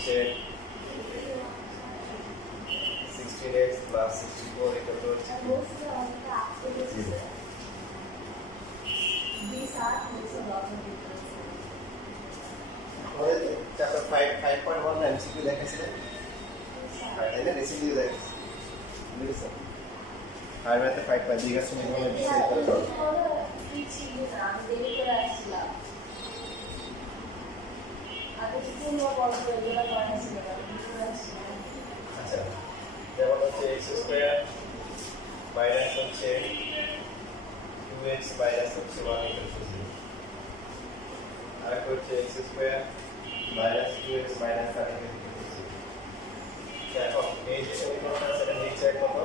হচ্ছে 16x plus 64 এটা তো হচ্ছে চ্যাপ্টার 5.1 এমসিকিউ দেখাইছিলেন তাইলে রেসিপিউ দেখাইছি বুঝছো আর ম্যাথে 5 দিগা সমীকরণে বিস্তারিত করো কি ছিল না আমি দেরি করে আসছিলাম আগে স্কুল বা বলতে এগুলো করেছিল আচ্ছা যেমন হচ্ছে x স্কয়ার মাইনাস হচ্ছে 2x মাইনাস হচ্ছে 1 ইকুয়াল টু 0 আর হচ্ছে x square minus 2x minus 1 equal to 0 এখন এই যে সমীকরণটা সেটা নিচে কত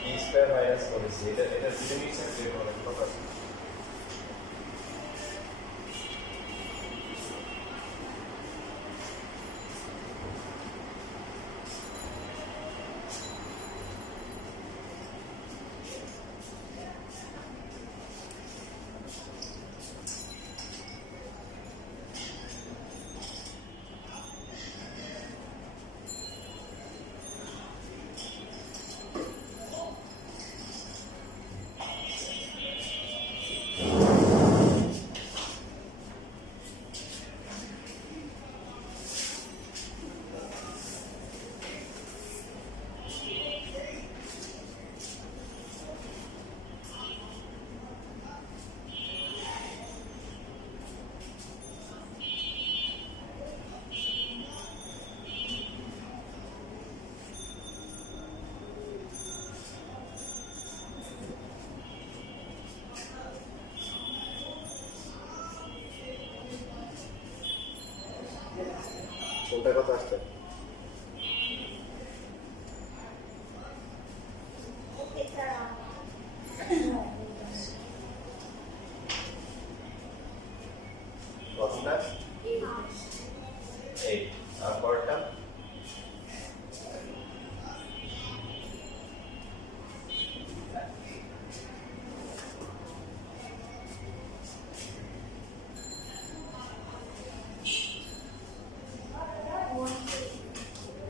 b স্কয়ার মাইনাস 4ac এটা দুটো নিচে বের করলে কত আসে কোনটা কত আসছে কতটা 8 আর পরেরটা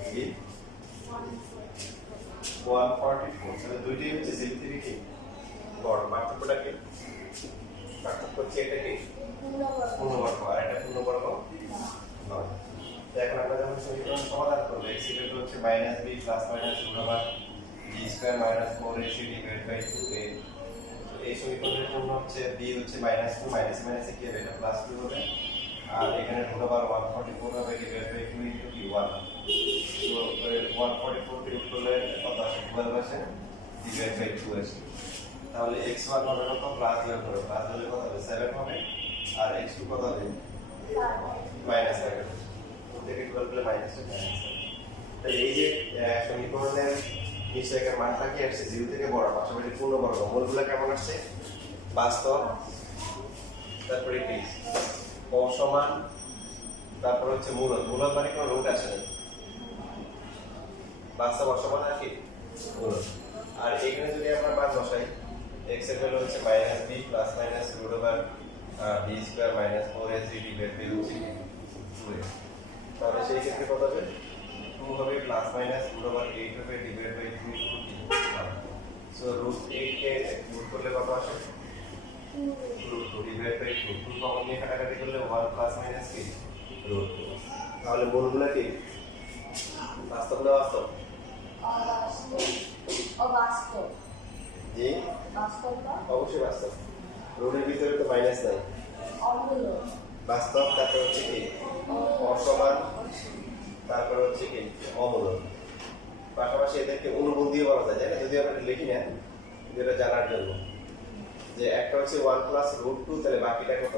কি 144 তাহলে দুইটাই হচ্ছে জিরো থেকে কি বড় পার্থক্যটা কি পার্থক্য হচ্ছে এটা কি পূর্ণবর্গ আর এটা পূর্ণবর্গ নয় তো এখন আমরা যখন সমীকরণ সমাধান করব x ইকুয়াল হচ্ছে -b plus minus root over b square minus 4ac divide by 2a তো এই সমীকরণের জন্য হচ্ছে b হচ্ছে -2 মাইনাস মাইনাসে কি হবে এটা প্লাস 2 হবে আর এখানে রুট ওভার 144 হবে ডিভাইড বাই 2 ইনটু কি 1 তো 144 কে করলে কত আসে 12 আসে ডিভাইড বাই 2 আসে তাহলে x1 হবে কত প্লাস 12 হবে প্লাস হলে কত হবে 7 হবে আর x2 কত হবে মাইনাস 1 থেকে 12 হলে মাইনাস 1 তাহলে এই যে সমীকরণের নিচের মানটা কি আসছে 0 থেকে বড় পাশাপাশি পূর্ণবর্গ মূলগুলো কেমন আসছে বাস্তব তারপরে কি অসমান তারপর হচ্ছে মূলদ মূলদ মানে কোনো রুট আসে না বাস্তব অসমান আর কি মূলদ আর এখানে যদি আমরা মান বসাই x এর ভ্যালু হচ্ছে -b plus minus root over b square minus 4ac divide by হচ্ছে 2a তাহলে সেই ক্ষেত্রে কত হবে 2 হবে প্লাস মাইনাস রুট ওভার 8 হবে divide by 2 into 1 so root 8 কে গুণ করলে কত আসে রুট 2 ডিভাইড বাই 2 2 কমন নিয়ে কাটাকাটি করলে 1 প্লাস মাইনাস কি রুট 2 তাহলে মূলগুলো কি বাস্তব না বাস্তব অবাস্তব জি বাস্তব না অবশ্যই বাস্তব রুটের ভিতরে তো মাইনাস নাই অমূল্য বাস্তব তারপর হচ্ছে কি অসমান তারপর হচ্ছে কি অমূল্য পাশাপাশি এদেরকে অনুবল দিয়ে বলা যায় না যদি আমরা লিখি না যেটা জানার জন্য যে একটা হচ্ছে 1 প্লাস রুট 2 তাহলে বাকিটা কত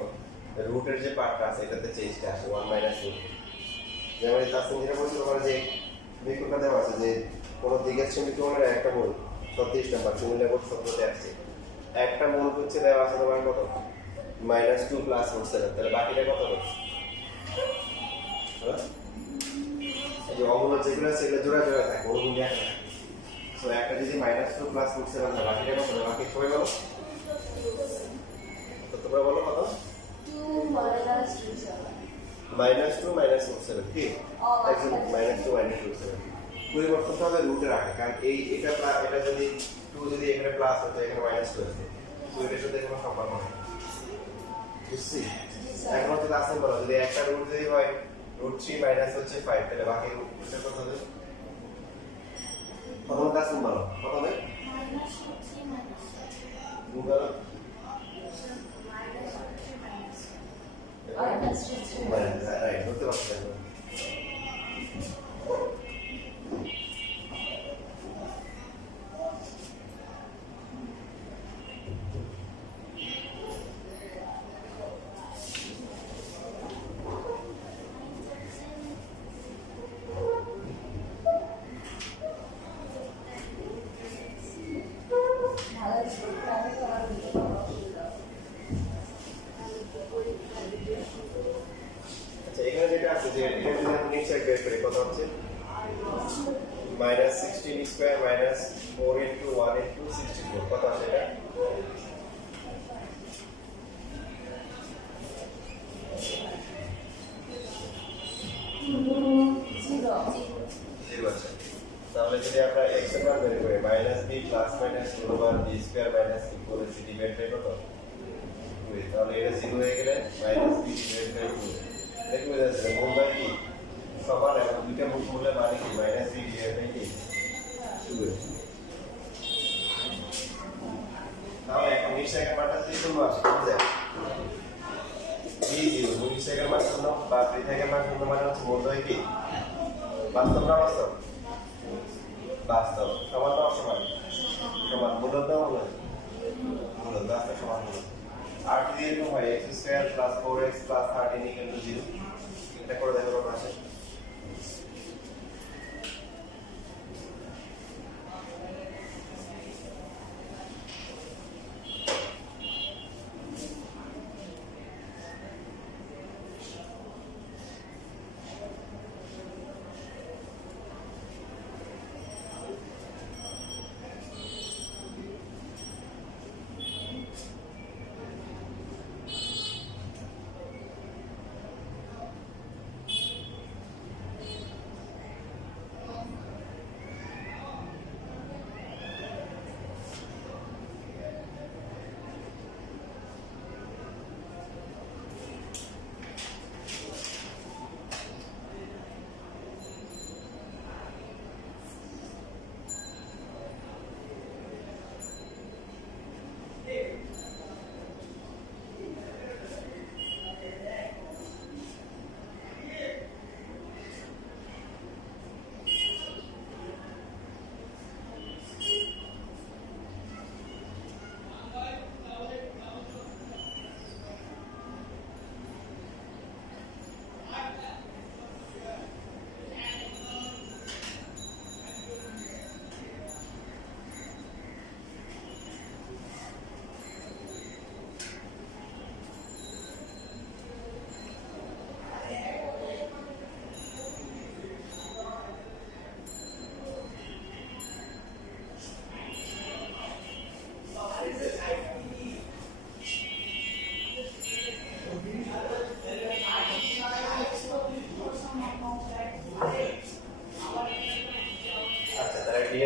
রুটের যে পার্টটা আছে এটাতে চেঞ্জটা আসে 1 মাইনাস রুট যেমন এই তাসিম যেটা বলছিল আমরা যে বিকল্পটা দেওয়া আছে যে কোন দিকের সমীকরণের একটা মূল 36 নাম্বার ফর্মুলা কোড শব্দতে আসছে একটা মূল হচ্ছে দেওয়া আছে তোমার কত -2 প্লাস রুট 7 তাহলে বাকিটা কত হবে এই যে অমূল্য যেগুলো আছে এগুলো জোড়া জোড়া থাকে অনুগুণ এক না সো একটা যদি -2 প্লাস রুট 7 হয় বাকিটা কত হবে বাকি সবাই বলো তো তোমরা বলো কত 2 - 2 7 -2 -7 ঠিক একদম -2 -7 পরিবর্তনটা হবে রুটের আগে কারণ এটা যদি 2 যদি এখানে প্লাস হতো এখানে -2 হতো তো এটার সাথে কোনো সম্পর্ক নেই বুঝছি এখন হচ্ছে আসলে বলো যদি একটা রুট যদি হয় √3 মাইনাস হচ্ছে 5 তাহলে বাকি রুটটা কত হবে প্রথম কাজ বলো কত হবে গুগল রাইট ধরতে পারছি এখানে যেটা আছে যে এটা যদি আমি নিচে বের করি কত হচ্ছে -16 স্কয়ার -4 ইনটু 1 ইনটু 64 কত আসে এটা তাহলে যদি আমরা x এর মান বের করি -b plus minus √b square minus c করে c ডিভাইড বাই কত 2 তাহলে এটা 0 হয়ে গেলে -b ডিভাইড বাই 2 দেখো এটা মূল বাই কি সমান এবং দুইটা মূলের মানে কি -b ডিভাইড বাই কি 2 তাহলে এখন নিচ থেকে মানটা যদি শূন্য আসে কি যায় b0 নিচ থেকে মান শূন্য বা 3 থেকে মান শূন্য মানে হচ্ছে মূল বাই কি বাস্তব না বাস্তব বাস্তব সমান না অসমান সমান মূলত দাও মূলত বাস্তব সমান মূলত আর যদি এরকম হয় x² + 4x + 13 = 0 এটা করে দেখো কত আসে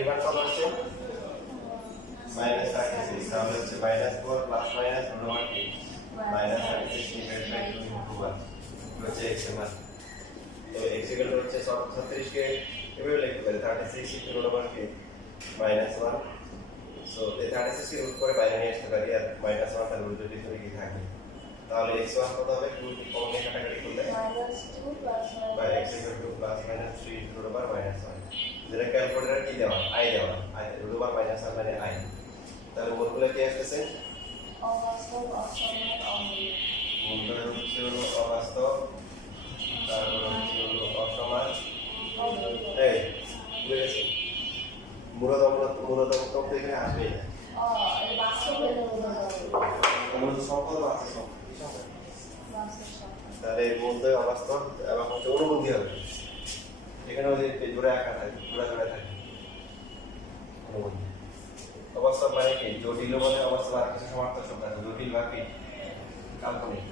এর মান কত হচ্ছে -36 তাহলে হচ্ছে -4 প্লাস মাইনাস √1 কি -36 ডিভাইড বাই 2 ইনটু 1 হচ্ছে x এর মান তো x ইকুয়াল হচ্ছে 36 কে এভাবে লিখতে পারি 36 ইনটু √1 কি -1 সো এই 36 কে রুট করে বাইরে নিয়ে আসতে পারি আর -1 টা রুটের ভিতরে কি থাকবে তাহলে x1 কত হবে 2 কে কমনে কাটাকাটি করলে -2 plus x equal to plus minus 3 into √1 যেটা ক্যালকুলেটর কি দেওয়া i দেওয়া i √1 -1 মানে i তাহলে মোলগুলো কি আসছে অবাস্তব অসমান অমূলক মোলগুলো হচ্ছে অবাস্তব তারপর হচ্ছে অসমান অমূলক এই বুঝেছি মূলত তো এখানে আসবে এই বাস্তব হলো মূলত সম্পদ বাস্তব তাহলে মূলত অবাস্তব এবং হচ্ছে অনুবন্ধী হবে এখানে ওই জোড়া একা থাকে জোড়া থাকে অনুবন্ধী অবাস্তব মানে কি জটিল মানে অবাস্তব আর কিছু সমার্থক শব্দ আছে জটিল বা কি কাল্পনিক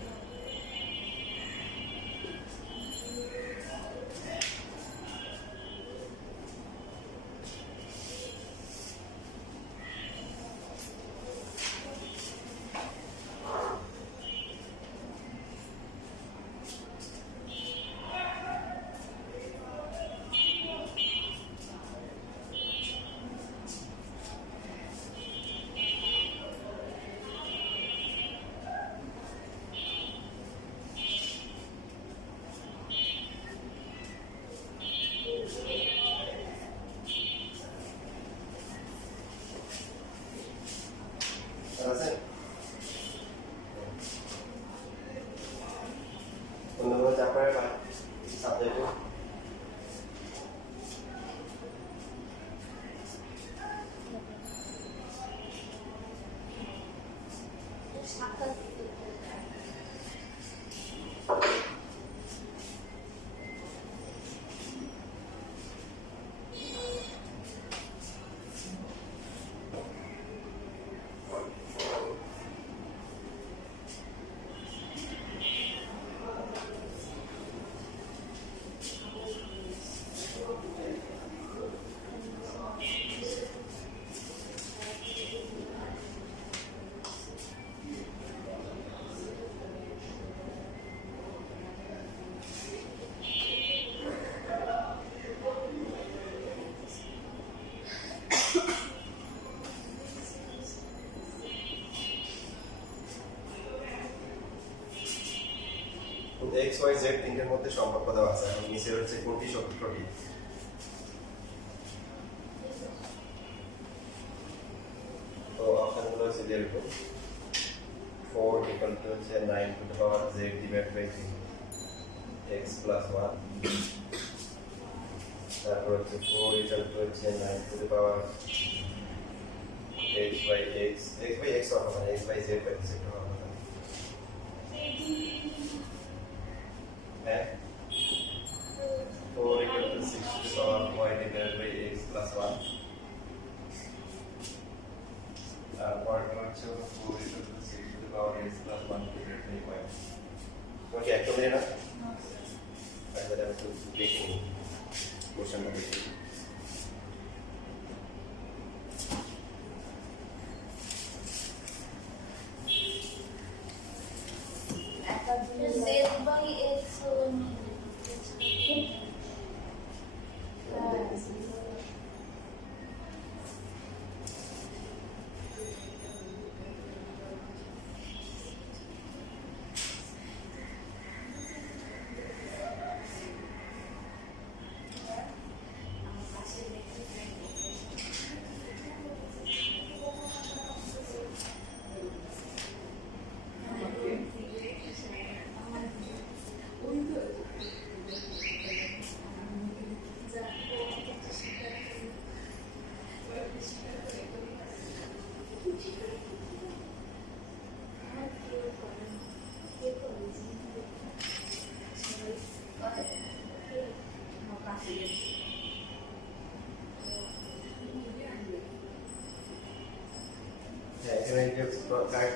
করে না সাবজেক্টে x y z তিনটের মধ্যে সম্পর্ক দেওয়া আছে এখন নিচে হচ্ছে কোনটি সূত্রটি তো অপশনগুলো হচ্ছে এরকম 4 ইকুয়াল টু হচ্ছে 9 to the power z divide by 3 x plus 1 তারপর হচ্ছে 4 ইকুয়াল টু হচ্ছে 9 to the power h by x x by x হবে না x by z by z হবে না and 4 equal to 6 to the power y divided by x plus 1 and part 4 equal to 6 to the power x plus 1 divided by y okay actually na and then I have to taking question number 8 Z by X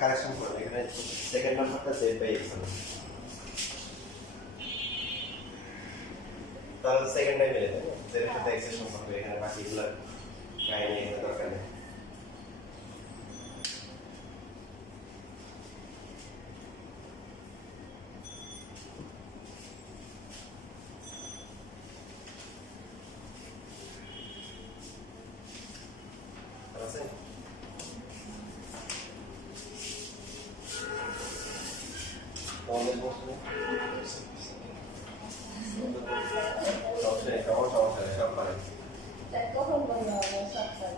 correction করুন এখানে second নাম্বারটা z by x হবে তাহলে second time মিলে যাবে z এর সাথে x এর সম্পর্ক এখানে বাকিগুলো কাহিনী এখানে দরকার নেই আছে কোনটা বসবে সমস্যা সব পারে কখন বন্ধ হবে সপ্তাহে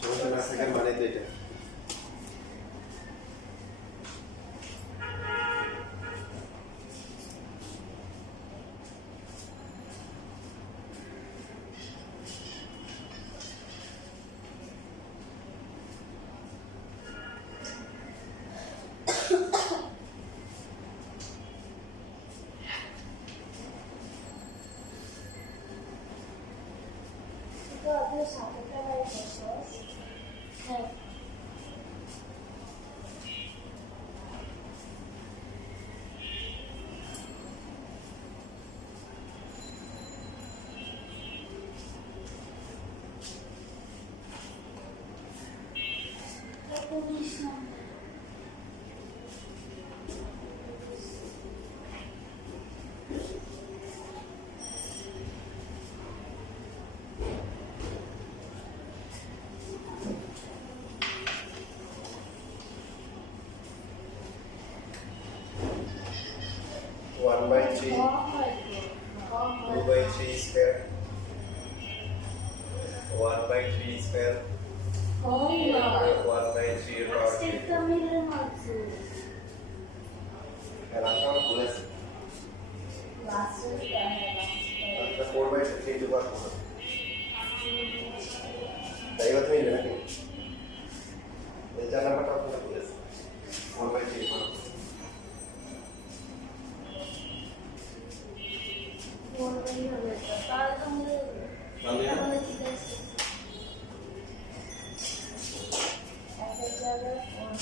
সমস্যা না থাকার মানে তো এটা তো আপনি সাথে খেলায় বসে হ্যাঁ One by three, two by three square, 1 by 3 square, 1 by 3 power 3. And I'm going to listen. বার করো তাই এবার তুমি নিলে নাকি এই 4 নাম্বারটা আপনারা বলেছেন 1/3 করো বলবেই হবে তো তাহলে তো আমাদের ঠিক আছে একটা জায়গায় ফোন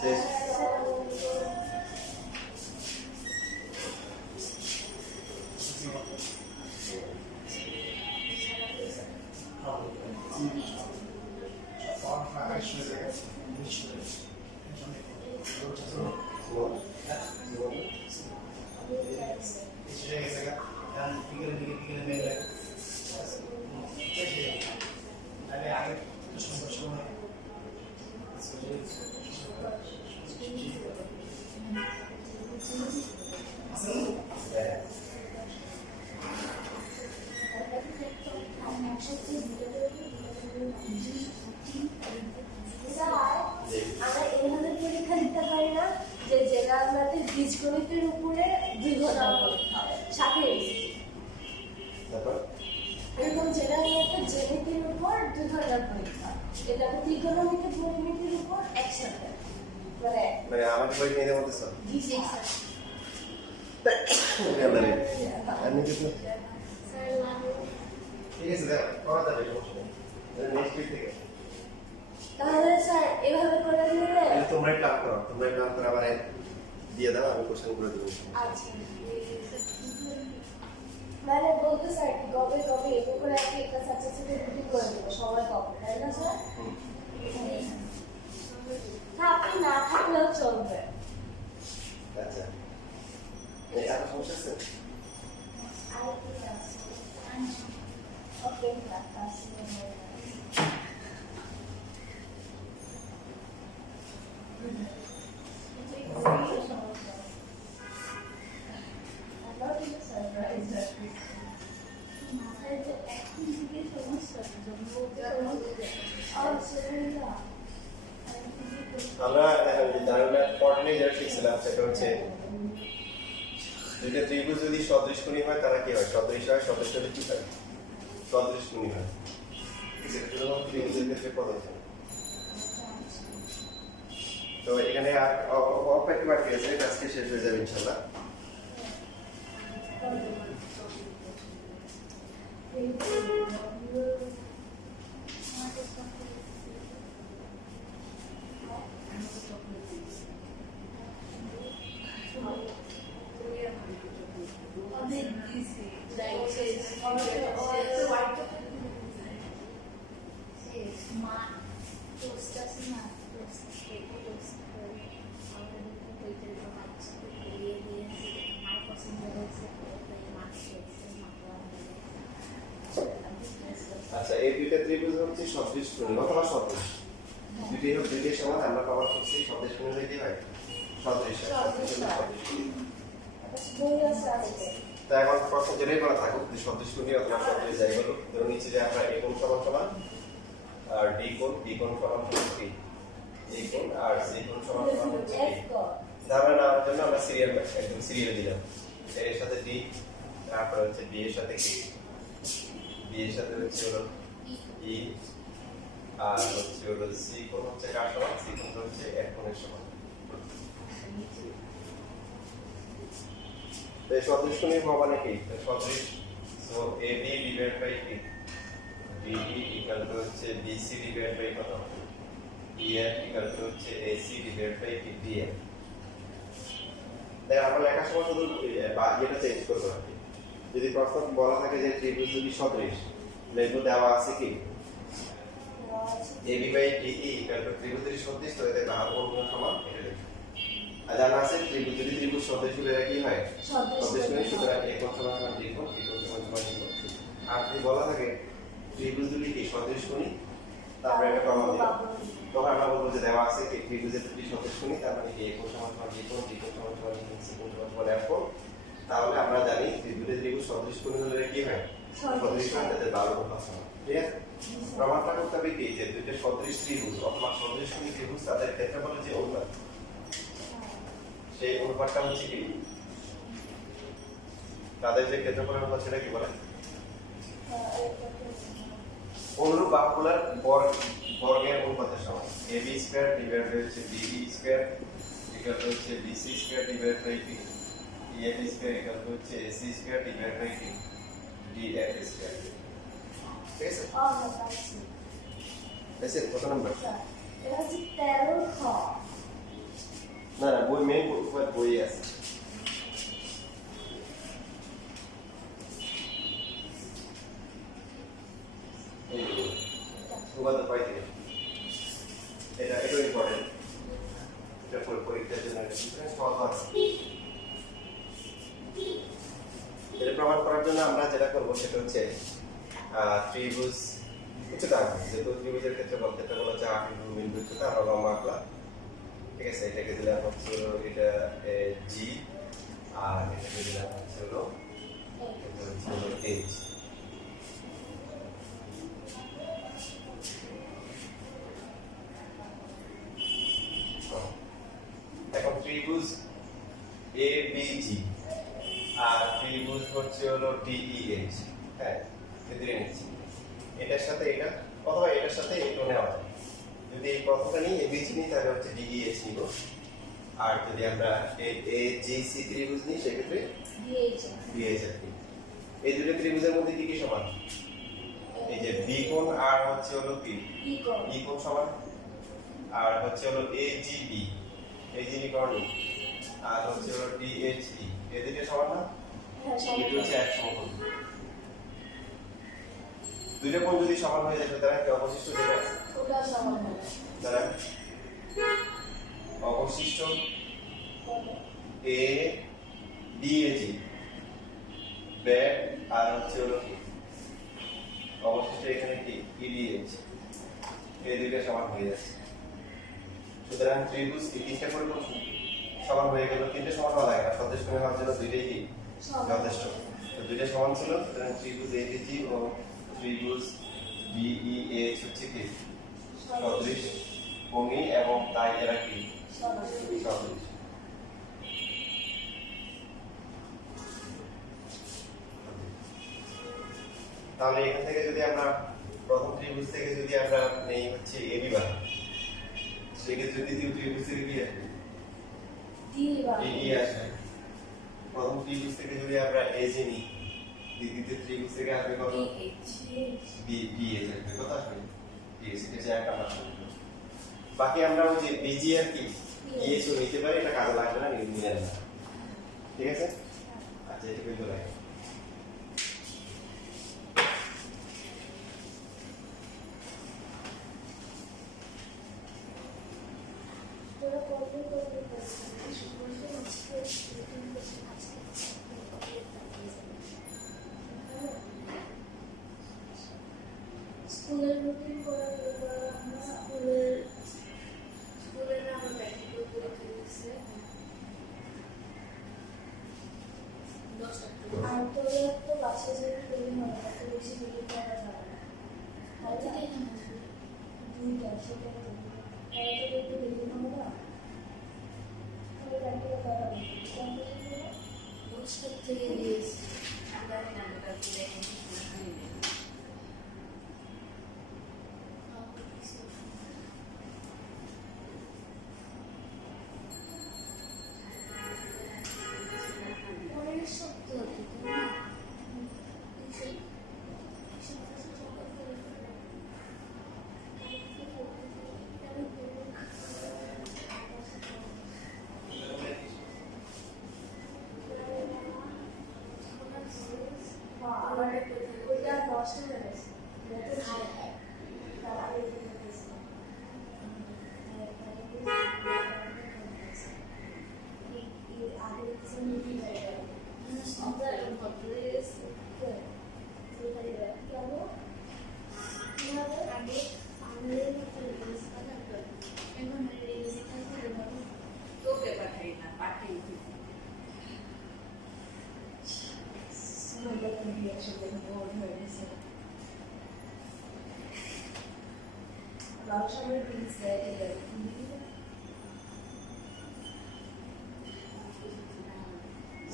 শেষ আমরা এইভাবে পরীক্ষা দিতে পারি না যে জেনারেল বীজগণিতের উপরে 2 ঘন্টা পরীক্ষা সাথে তারপর এরকম জেনারেল জ্যামিতির উপর 2 ঘন্টার পরীক্ষা এটা ত্রিকোণমিতি ত্রিকোণমিতির উপর একসাথে মানে আমাদের বই নিয়ে দেবো স্যার আমি কিছু ঠিক আছে দেখ করা যাবে সমস্যা নেই নেক্সট উইক থেকে তাহলে স্যার এভাবে করে দিলে তাহলে তোমরা ক্লাস করো আবার দিয়ে দাও আমি কোশ্চেন করে দেবো আচ্ছা মানে বলতে স্যার কবে এরকম করে একটা সাকসেসফুল রুটিন করে দেবো সবাই কবে তাই না স্যার হ্যাঁ আপনি না থাকলেও চলবে আচ্ছা এই আর সমস্যা আছে ওকে আমরা জার্নাল পড়লে যেটা শিখছিলাম সেটা হচ্ছে দুইটা ত্রিভুজ যদি সদৃশকোণী হয় তারা কি হয় সদৃশ হয় সদৃশ হলে কি হয় সদৃশকোণী হয় যেটা শুধুমাত্র ত্রিভুজের ক্ষেত্রে পদ্ধতি তো এখানে আর অপেক্ষা বাকি আছে আজকে শেষ হয়ে যাবে ইনশাআল্লাহ আচ্ছা এই দুইটা ত্রিভুজ হচ্ছে সদৃশকোণী অথবা সদৃশ দুইটাই সমান আমরা কভার করছি সদৃশকোণী হলে কি হয় সদৃশ তা এখন প্রশ্ন যেটাই করা থাকুক যে সদৃশকোণী অথবা সদৃশ যাই বলুক ধরে নিচ্ছি যে আমরা এ কোণ সমান সমান আর ডি কোণ সমান সমান কি এই কোণ আর সি কোণ সমান সমান হচ্ছে কি ধারণা নেওয়ার জন্য আমরা একদম সিরিয়াল দিলাম এর সাথে ডি তারপর হচ্ছে বি এর সাথে কি বি এর সাথে হচ্ছে হলো ই আর হচ্ছে হলো সি কোণ হচ্ছে কার সমান সি কোণ হচ্ছে এক কোণের সমান এই সদৃশকোণী হওয়া মানে কি সদৃশ so A B divide by কি BD ইকুয়াল টু হচ্ছে BC ডিভাইড বাই কত EF ইকুয়াল টু হচ্ছে AC ডিভাইড বাই DF। তাই আমরা লেখার সময় শুধু বা এটা চেঞ্জ করব আর কি। যদি প্রশ্ন বলা থাকে যে ত্রিভুজ যদি সদৃশ লেখো দেওয়া আছে কি AB বাই DE ইকুয়াল টু ত্রিভুজ যদি সদৃশ তো এতে বাহুর কোণ সমান এটা লিখো। আর জানা আছে ত্রিভুজ যদি ত্রিভুজ সদৃশ হলে কি হয় সদৃশ মানে সুতরাং a কোণ সমান সমান b কোণ b কোণ সমান সমান d কোণ। আর যদি বলা থাকে ত্রিভুজ যদি কি সদৃশ কোণী তারপরে একটা প্রমাণ দিই তখন আমরা বলবো যে দেওয়া আছে কি ত্রিভুজের দুটি সদৃশ কোণী তার মানে কি a কোণ সমান সমান b কোণ b কোণ সমান সমান d কোণ c কোণ সমান সমান f কোণ। তাহলে আমরা জানি ত্রিভুজের ত্রিভুজ সদৃশ কোণী হলে কি হয় সদৃশ হয় তাদের বাহুর কোণ সমান। ঠিক আছে, প্রমাণটা করতে হবে কি যে দুইটা সদৃশ ত্রিভুজ অথবা সদৃশ কোণী ত্রিভুজ তাদের ক্ষেত্রফলের যে অনুপাত সেই অনুপাতটা হচ্ছে কি তাদের যে ক্ষেত্রফলের অনুপাত সেটা কি বলে অনুরূপ বাহুগুলোর বর্গের অনুপাতের সমান। AB স্কয়ার ডিভাইড বাই হচ্ছে BD স্কয়ার ইকুয়াল টু হচ্ছে BC স্কয়ার ডিভাইড বাই কি EF স্কয়ার ইকুয়াল টু হচ্ছে AC স্কয়ার ডিভাইড বাই কি DF স্কয়ার। ঠিক আছে, এসে কত নাম্বার এটা হচ্ছে 13 খ। না না বই মেইন বই আছে উপাদান পাই থেকে এটা ইম্পর্টেন্ট এটা পরীক্ষার জন্য সহজ আছে। এটা প্রমাণ করার জন্য আমরা যেটা করবো সেটা হচ্ছে ত্রিভুজ উচ্চতা যেহেতু ত্রিভুজের ক্ষেত্রফল হচ্ছে 8 ইনটু বিন্দু উচ্চতা আমরা লম্বা আঁকলাম। ঠিক আছে, এটাকে দিলাম হচ্ছে এটা G আর এটাকে দিলাম হচ্ছে H। এখন ত্রিভুজ ABG আর ত্রিভুজ হচ্ছে DEH। হ্যাঁ, ধরে নিচ্ছি এটার সাথে এটা অথবা এটার সাথে এটা নেওয়া যায়। যদি এই প্রথমটা নিই ABG নিই তাহলে হচ্ছে DEH নিব। আর যদি আমরা AGC ত্রিভুজ নিই সেক্ষেত্রে DH নিই। এই দুটো ত্রিভুজের মধ্যে কি কি সমান এই যে B কোণ আর হচ্ছে কি E কোণ সমান আর হচ্ছে AGB AGB কোণ আর হচ্ছে DHE এই দুটো সমান না এটা হচ্ছে এক সমকোণ। দুটো কোণ যদি সমান হয়ে যায় তাহলে কি অবশিষ্ট যেটা ওটা সমান হবে তাহলে অবশিষ্ট ADAG ব্যাড আর হচ্ছে কি অবশিষ্ট এখানে কি EDH এই দুইটা সমান হয়ে যাচ্ছে। সুতরাং ত্রিভুজ এই তিনটা পরিমাণ সমান হয়ে গেল। তিনটা সমান হওয়া লাগে না, সদৃশ কোণ হওয়ার জন্য দুইটাই কি যথেষ্ট। তো দুইটা সমান ছিল, সুতরাং ত্রিভুজ ABG ও ত্রিভুজ DEH হচ্ছে কি সদৃশ কোণী এবং তাই এরা কি সদৃশ। তাহলে এখান থেকে যদি আমরা প্রথম ত্রিভুজ থেকে যদি আমরা নেই হচ্ছে AB বাহু সেক্ষেত্রে দ্বিতীয় ত্রিভুজ থেকে কি আসবে DE আসবে। প্রথম ত্রিভুজ থেকে যদি আমরা AC নিই দ্বিতীয় ত্রিভুজ থেকে আসবে কত DH আসবে। কত আসবে DH থেকে যে একটা আসবে। বাকি আমরা ওই যে BG আর কি EH ও নিতে পারি, এটা কাজে লাগবে না, নিয়ে নেব। ঠিক আছে, আচ্ছা এটা কই ধরে স্কুলের রুটিন করার আমরা স্কুলের আমরা প্র্যাকটিক্যাল পরীক্ষা দিচ্ছে আর তোরা তো বাসে যেতে তৈরি হয় না, তো বেশি রুটিন করা যাবে না। আর থেকে দুইটা সেটা তো একটু বেশি হবে না, তাহলে প্র্যাকটিক্যাল করা হবে হোস্টেল থেকে দিয়েছি আমরা নাম্বারটা দিয়ে ওইটা নষ্ট হয়ে গেছে তার আগে তোকে পাঠাই না পাঠাই সামনের প্রিন্স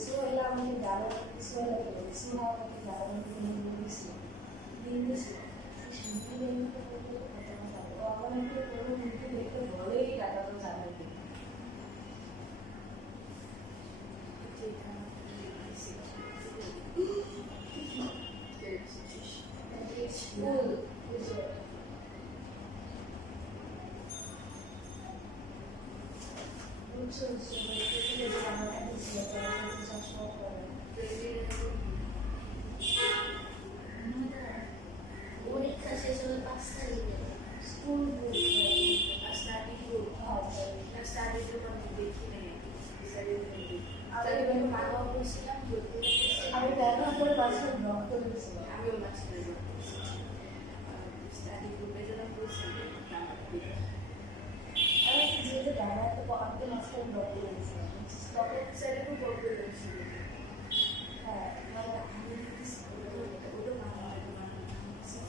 সোহেলা আমাকে দাদা সোহেলা সোহা আমাকে দাদা দিয়েছিল আমাকে কোনো মুখে দেখতে বলেই টাকা তো জানাই স্কুল পরীক্ষা শেষ হলে 5 তারিখে school study group study group আমি দেখি নাই স্টাডি গ্রুপ আমি মানব বলছিলাম আমি দেখা করে বাসা ব্লক করে দিয়েছিলাম আমিও মাঝখানে স্টাডি গ্রুপে যারা বলছিলাম আমি যেহেতু দেখা তো আমি মাঝখানে ব্লক করে দিয়েছিলাম তখন স্টাডি গ্রুপ বলতে বলছিল হ্যাঁ মানে আমি ওটা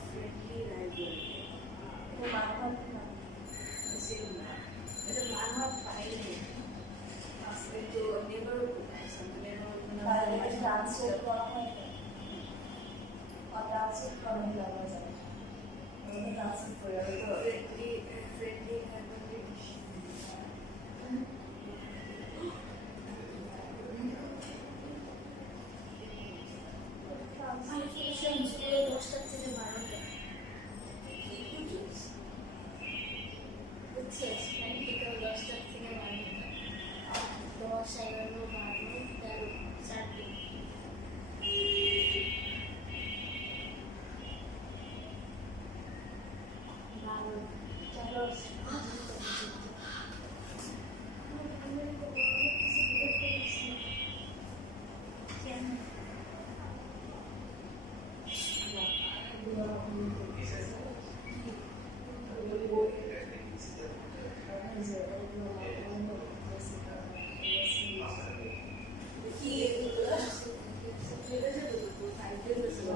ফ্রেন্ডলি লাইব্রেরি মানব সেরকম না এটা মানব পাইনি কিন্তু নেবার তাহলে ট্রান্সলেট করা হয় আর ট্রান্সলেট করা যাবে যাবে আমি ট্রান্সলেট করে তো ফ্রেন্ডলি ফ্রেন্ডলি লাইব্রেরি কনফিউশন স্কুলে 10টা থেকে 12টা বুঝছিস প্র্যাকটিক্যাল 10টা থেকে 12টা 10 11 12 13 4 কি এগুলো এটা যে তো ফাইভে ছিল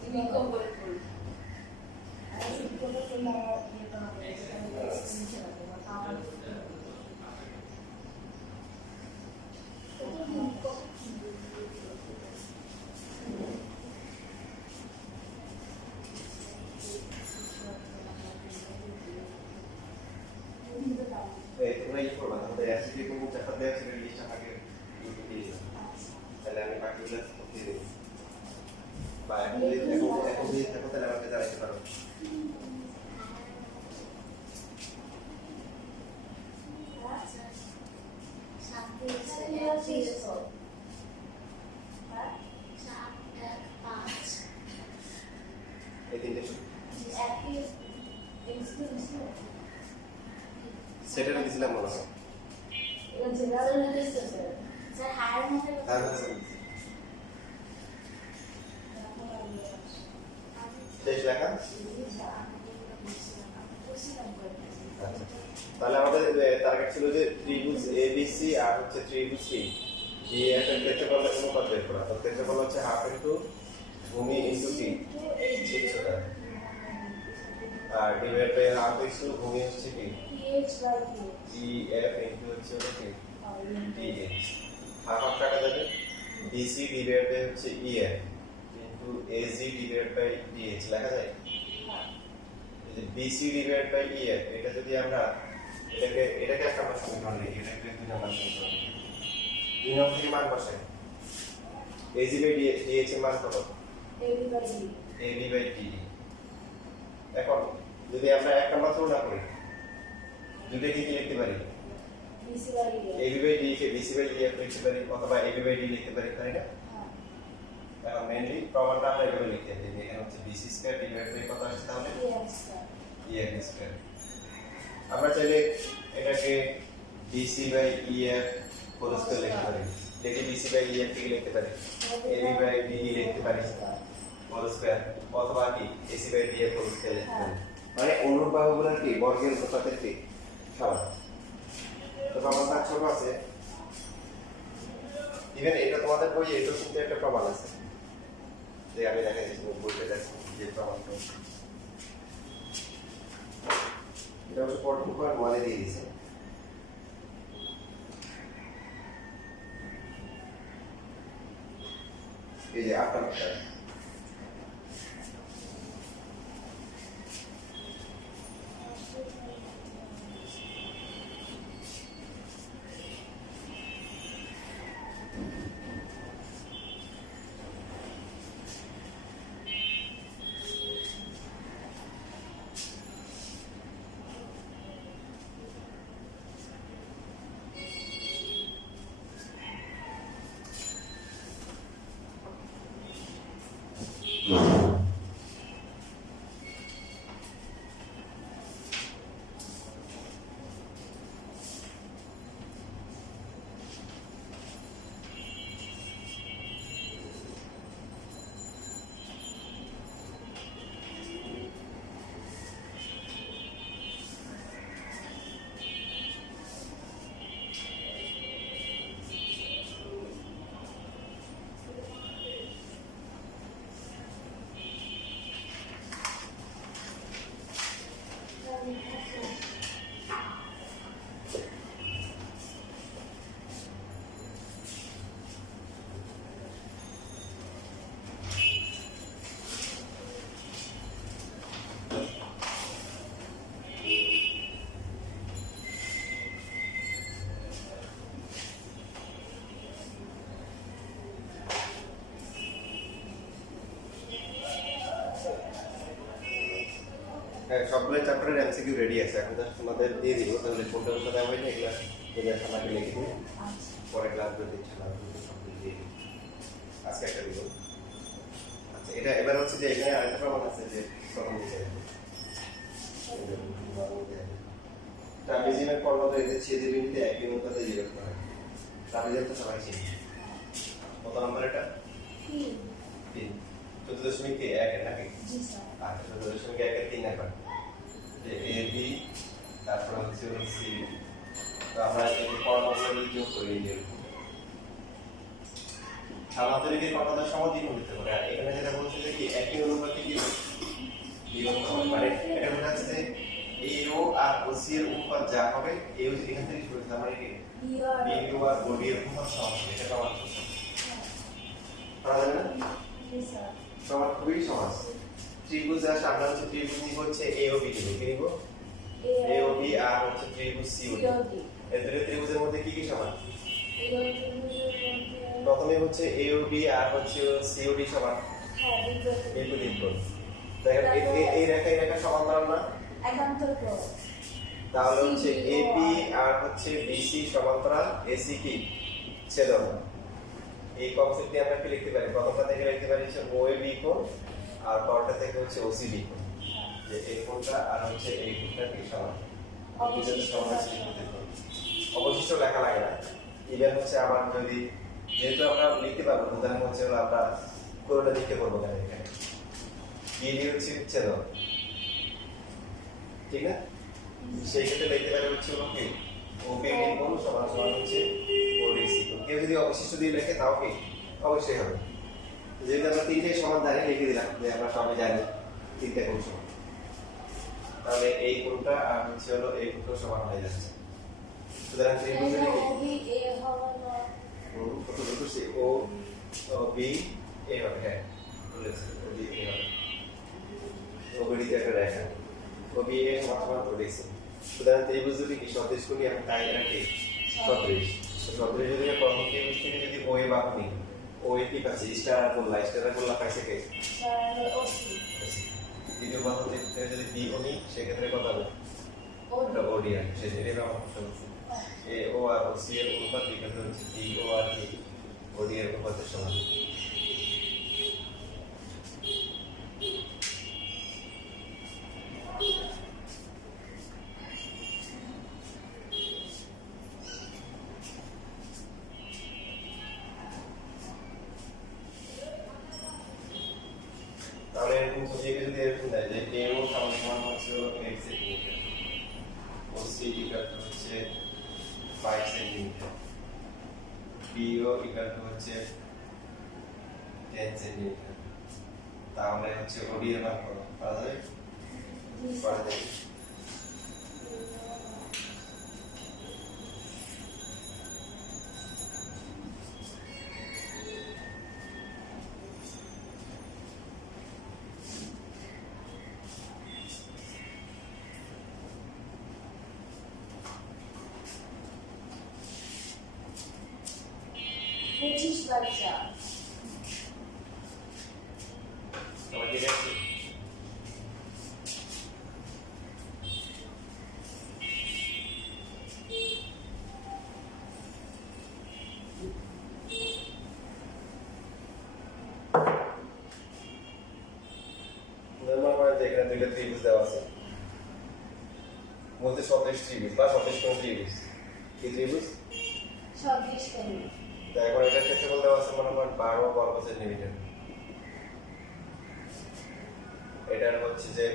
তুমি কম করে পড়ো তোমরা ই করবা তাহলে অ্যাসিডে কোন চাপা দেওয়া সেটা লিস্ট আমাকে দিয়ে দিও তাহলে আমি বাকিগুলো দিয়ে দেবো বা এখন দিয়ে থাকো তাহলে আমাকে জানাতে পারো এই তিনটে সেটা দিয়েছিলাম মনে হয় স্যার হায়ার মধ্যে শেষ লেখা তাহলে আমাদের টার্গেট ছিল যে ত্রিভুজ এবিসি আর হচ্ছে ত্রিভুজ সি ডিএফ এর ক্ষেত্রফলের অনুপাত বের করা তো ক্ষেত্রফল হচ্ছে হাফ ইনটু ভূমি ইনটু টি আর ডিভাইড বাই হাফ ইনটু ভূমি হচ্ছে কি ডিএফ ইনটু হচ্ছে কি ডিএইচ হাফ হাফ কাটা যাবে বিসি ডিভাইড বাই হচ্ছে EF into AG divide by DH লেখা যায় BC divided by EF এটা যদি আমরা এটাকে একটা আমরা সমীকরণ লিখি এটাকে দুই নাম্বার সমীকরণ দুই নম্বর থেকে মান বসাই AC by DH এর মান কত AB by DE এখন যদি আমরা এক নাম্বার তুলনা করি দুটো কি লিখতে পারি AB by DE K BC by DF লিখতে পারি অথবা AB by DE লিখতে পারি তাই না এখন মেইনলি প্রমাণটা আমরা এভাবে লিখতে পারি যে এখানে হচ্ছে BC স্কয়ার ডিভাইড বাই কত আসছে তাহলে EF স্কয়ার। আমরা চাইলে এটাকে BC by EF whole square লিখতে পারি। দেখি BC বাই EF কি লিখতে পারি, AB বাই DE লিখতে পারি হোল স্কয়ার, অথবা কি AC by DF whole square লিখতে পারি। মানে অনুরূপ বাহুগুলোর কি বর্গের অনুপাতের কি সমান। তো প্রমাণটা ছোট আছে, ইভেন এটা তোমাদের বইয়ে এটা কিন্তু একটা প্রমাণ আছে যে আমি দেখা দিচ্ছি বইতে দেখছি যে প্রমাণটা এটা হচ্ছে পড়ার মানে দিয়ে দিয়েছে। এই যে 8 নম্বর সবগুলো চ্যাপ্টারের এমসিকিউ রেডি আছে, এখন জাস্ট তোমাদের দিয়ে দিব, তাহলে কোনটা কোনটা দেওয়া হয়নি এগুলো তোদের আমাকে লিখে দিই, পরে ক্লাসগুলো দিচ্ছি না সবগুলো দিয়ে দিই, আজকে একটা দিব। আচ্ছা এটা এবার হচ্ছে যে এখানে আরেকটা প্রমাণ আছে যে প্রথম দিকে ট্রাপিজিয়ামের পর্বত এদের ছেদে বিন্দুতে একই অনুপাতে জিরো করে। ট্রাপিজিয়াম তো সবাই চিনি। কত নম্বর এটা? 3 14.1 নাকি? জি স্যার। আচ্ছা 14.1 3 একবার যে AB তারপর হচ্ছে C, তো আমরা এই পর্বতগুলো যোগ করি যে সামান্তরিক পর্বতের সমাধান হতে পারে। আর এখানে যেটা বলছে যে কি একই অনুপাতে কি বিয়োগ হবে, মানে এটা বোঝাচ্ছে যে AO আর OC এর অনুপাত যা হবে AO এখান থেকে শুরু হচ্ছে, মানে কি BO আর OD এর অনুপাত সমান হবে, এটা প্রমাণ করছে। পারা যাবে না? জি স্যার। প্রমাণ খুবই সহজ। ত্রিভুজ জাস্ট আমরা হচ্ছে ত্রিভুজ নিব হচ্ছে AOB নিব, কি নিব? AOB আর হচ্ছে ত্রিভুজ COD। এই দুটো ত্রিভুজের মধ্যে কি কি সমান? প্রথমে হচ্ছে AOB আর হচ্ছে COD সমান বিপরীত কোণ। দেখেন এই রেখা সমান্তরাল না? একান্তর কোণ। তাহলে হচ্ছে AB আর হচ্ছে BC সমান্তরাল, AC কি ছেদন। এই কনসেপ্ট দিয়ে আমরা কি লিখতে পারি? প্রথমটা থেকে লিখতে পারি হচ্ছে OAB কোণ, আর পরটা থেকে হচ্ছে OCB কোণ, যে এই কোণটা আর হচ্ছে এই কোণটা কি সমান। অবশিষ্ট লেখা লাগে না, ইভেন হচ্ছে আমার যদি যেহেতু আমরা লিখতে পারবো উদাহরণ হচ্ছে আমরা কোণটা লিখতে পারবো কেন এখানে BD হচ্ছে ছেদন, ঠিক না? সেই ক্ষেত্রে লিখতে পারি হচ্ছে কি OBD কোণ সমান সমান হচ্ছে ODC কোণ। কেউ যদি অবশিষ্ট দিয়ে লেখে তাও কি অবশ্যই হবে। যেহেতু আমরা তিনটে সমান জানি লিখে দিলাম যে আমরা সবাই জানি তিনটে কোণ সমান, তাহলে এই কোণটা আর হচ্ছে হলো এই কোণটা সমান হয়ে যাচ্ছে। সুতরাং ত্রিভুজে কত দুটো সে ও বি এ হবে, হ্যাঁ বলেছি ও বি এ হবে, ও বি তে একটা রেখা ও বি এ সমান ওডিসি। সুতরাং ত্রিভুজ যদি কি সদৃশ করি আমি তাই এটা কি সদৃশ, তো সদৃশ যদি প্রথম ত্রিভুজ থেকে যদি ও এ বাহু নিই, ও এ কি পাচ্ছে স্টার আর গোলা পাইছে কে দ্বিতীয় বাহু থেকে যদি বি ও নিই সেক্ষেত্রে কত হবে ওটা ওডি আর সেটাই আমরা সমস্যা এ ও আর সি এর অনুপাত এখানে হচ্ছে ডি ও আর ডি ওডি এর অনুপাতের সমান। এরকম একে যদি এরকম দেয় যে এও সমান হচ্ছে হলো 8 সেন্টিমিটার, ওসি ইকুয়াল টু হচ্ছে 5 সেন্টিমিটার, বিও ইকুয়াল টু হচ্ছে 10 সেন্টিমিটার, তাহলে হচ্ছে ওডি এর মান কত পাওয়া যাবে? পাওয়া যাবে। পঁচিশ বাই 4 সবাই ঠিক আছে? নরমাল করে এখানে দুইটা ত্রিভুজ দেওয়া আছে, বলতে সদৃশ ত্রিভুজ বা সদৃশ কোণ ত্রিভুজ। কি ত্রিভুজ? সদৃশ কোণ। তো এখন এটার ক্ষেত্রফল দেওয়া আছে মনে করেন 12 বর্গ সেন্টিমিটার। এটার হচ্ছে যে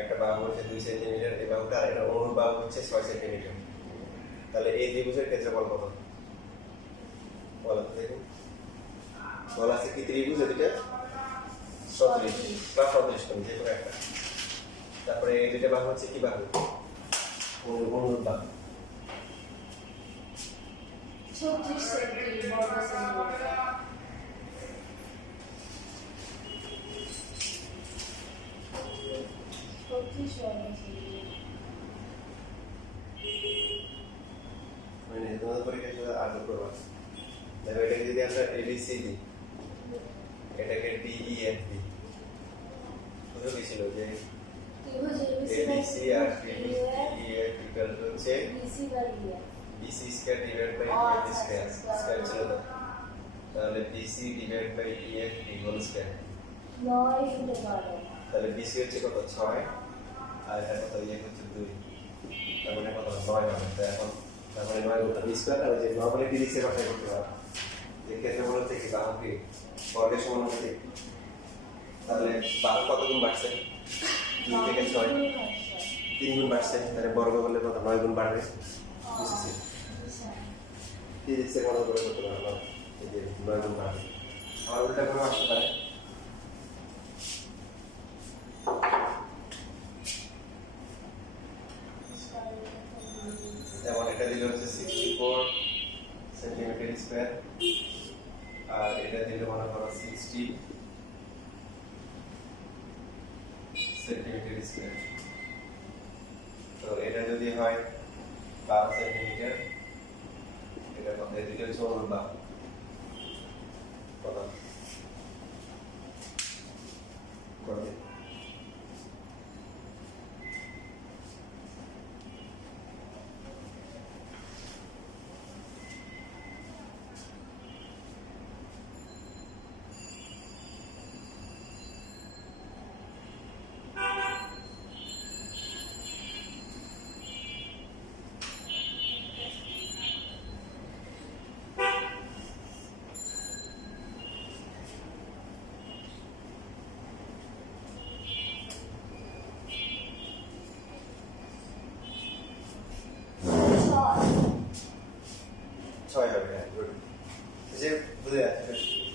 একটা বাহু হচ্ছে 2 সেন্টিমিটার, এই বাহুটা আর এটা অনুর বাহু হচ্ছে 6 সেন্টিমিটার। তাহলে এই ত্রিভুজের ক্ষেত্রফল কত? বলা তো দেখুন, বলা আছে কি ত্রিভুজ এদিকে সদৃশ বা সদৃশ কোণ যে কোনো একটা। তারপরে এই দুইটা বাহু হচ্ছে কি বাহু? অনুর বাহু। 36 সেন্টিমিটার বর্গ সেন্টিমিটার। মানে তোমাদের পরীক্ষায় শুধু আদর করবা। দেখো এটাকে যদি আমরা এবিসি দিই, এটাকে ডিইএফ দিই, বুঝতে পেরেছিল যে এবিসি আর ডিইএফ ইকুয়াল টু হচ্ছে BC by DF. BC square divide by EF square. Square ছিল তো, তাহলে BC divide by EF whole square. 9 into 12। তাহলে বিসি হচ্ছে কত? 6 আর এটা কত? ইএফ হচ্ছে 2। তার মানে কত? 9 হবে। তো এখন তার মানে 9 গুণ বি স্কয়ার আর যে নরমালি কি লিখে বাসায় করতে পারো, যে ক্ষেত্রফল হচ্ছে কি বাহুকে বর্গের সমান হচ্ছে, তাহলে বাহু কত গুণ বাড়ছে? 2 থেকে 6 3 গুণ বাড়ছে। তাহলে বর্গ করলে কত? 9 গুণ বাড়বে। বুঝেছি? ফিজিক্সের মতো করে করতে পারো না, এই যে 9 গুণ বাড়বে। আমার উল্টা করে আসতে পারে, যেমন এটা দিলে হচ্ছে 64 সেন্টিমিটার স্কয়ার আর এটা দিলে মনে করো 60 সেন্টিমিটার স্কয়ার। তো এটা যদি হয় 12 সেন্টিমিটার, এটা কত? এই দুটো হচ্ছে অনুর বাহু। কত? কত? ছয় হবে। হ্যাঁ, good. যে বুঝে যাচ্ছে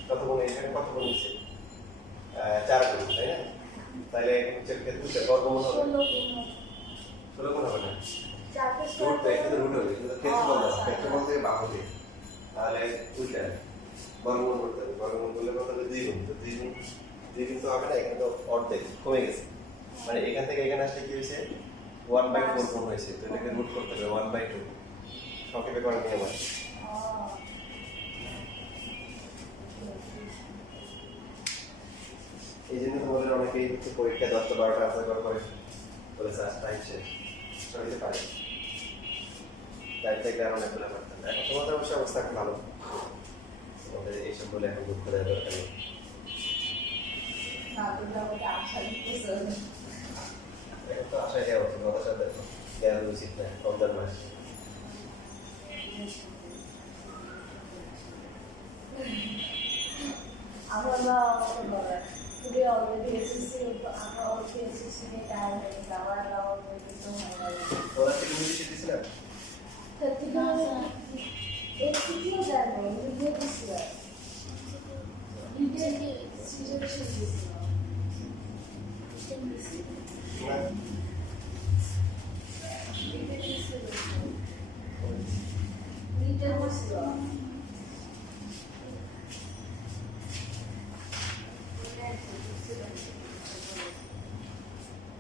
কত গুণ, এখানে কত গুণ হচ্ছে? 4 গুণ, তাই না? তাহলে হচ্ছে ক্ষেত্রফলের বর্গমূল হবে 16 গুণ হবে না? রুট তো এখানে রুট হবে, কিন্তু ক্ষেত্রফল দাও, ক্ষেত্রফল থেকে বাহু দিয়ে, তাহলে উল্টা বর্গমূল করতে হবে। বর্গমূল করলে কত হবে? 2 গুণ। তো 2 গুণ তো হবে না, এখানে তো অর্ধেক কমে গেছে। মানে এখান থেকে এখানে আসলে কি হয়েছে? 1/4 গুণ হয়েছে। তো এটাকে রুট করতে হবে 1/2। সংক্ষেপে করার নিয়ম আছে। এই জন্য তোমাদের অনেকেই হচ্ছে পরীক্ষা 10-12টা আনসার করে বলেছে আজ টাইম শেষ, সবাইতে পারে টাইম থেকে আর অনেকগুলো পারতেন। এখন তোমাদের অবশ্যই অবস্থা এখন ভালো, তোমাদের এইসব বলে এখন দুঃখ দেওয়ার দরকার নেই। এখন তো আশায় দেওয়া উচিত, হতাশা দেওয়া উচিত না। রমজান মাস আমরা Today already SSC, আমরা already SSC নিয়ে tired হয়ে গেছি, আবার আমার পর্যন্ত হয়ে গেল। তোরা কি ইংলিশে দিছিস না? তার থেকে এর থেকেও জানো, লিখে দিছিলাম। লিখে সিজুয়েশন দিছিলাম। না। লিখে দিছিলাম। লিখে দিছিলাম।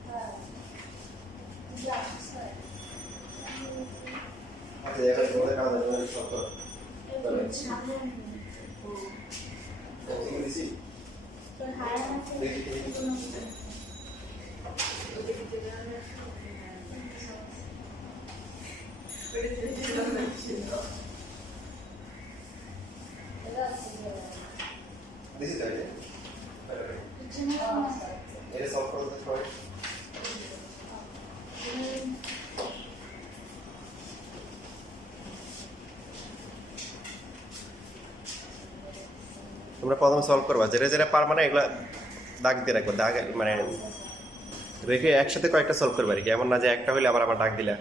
হ্যাঁ। যা, স্যার। আচ্ছা, এখন তোমাদের কাগজে তোমাদের সব করো। তুমি দিছি? দেখি, দেখি। দিছি তাই না? এটা সলভ করতে সবাই তোমরা প্রথমে সলভ করবা, যেটা যেটা পারবা না এগুলা দাগ দিয়ে রাখবো, দাগ মানে রেখে একসাথে কয়েকটা সলভ করবে আর কি, এমন না যে একটা হইলে আবার ডাক দিলা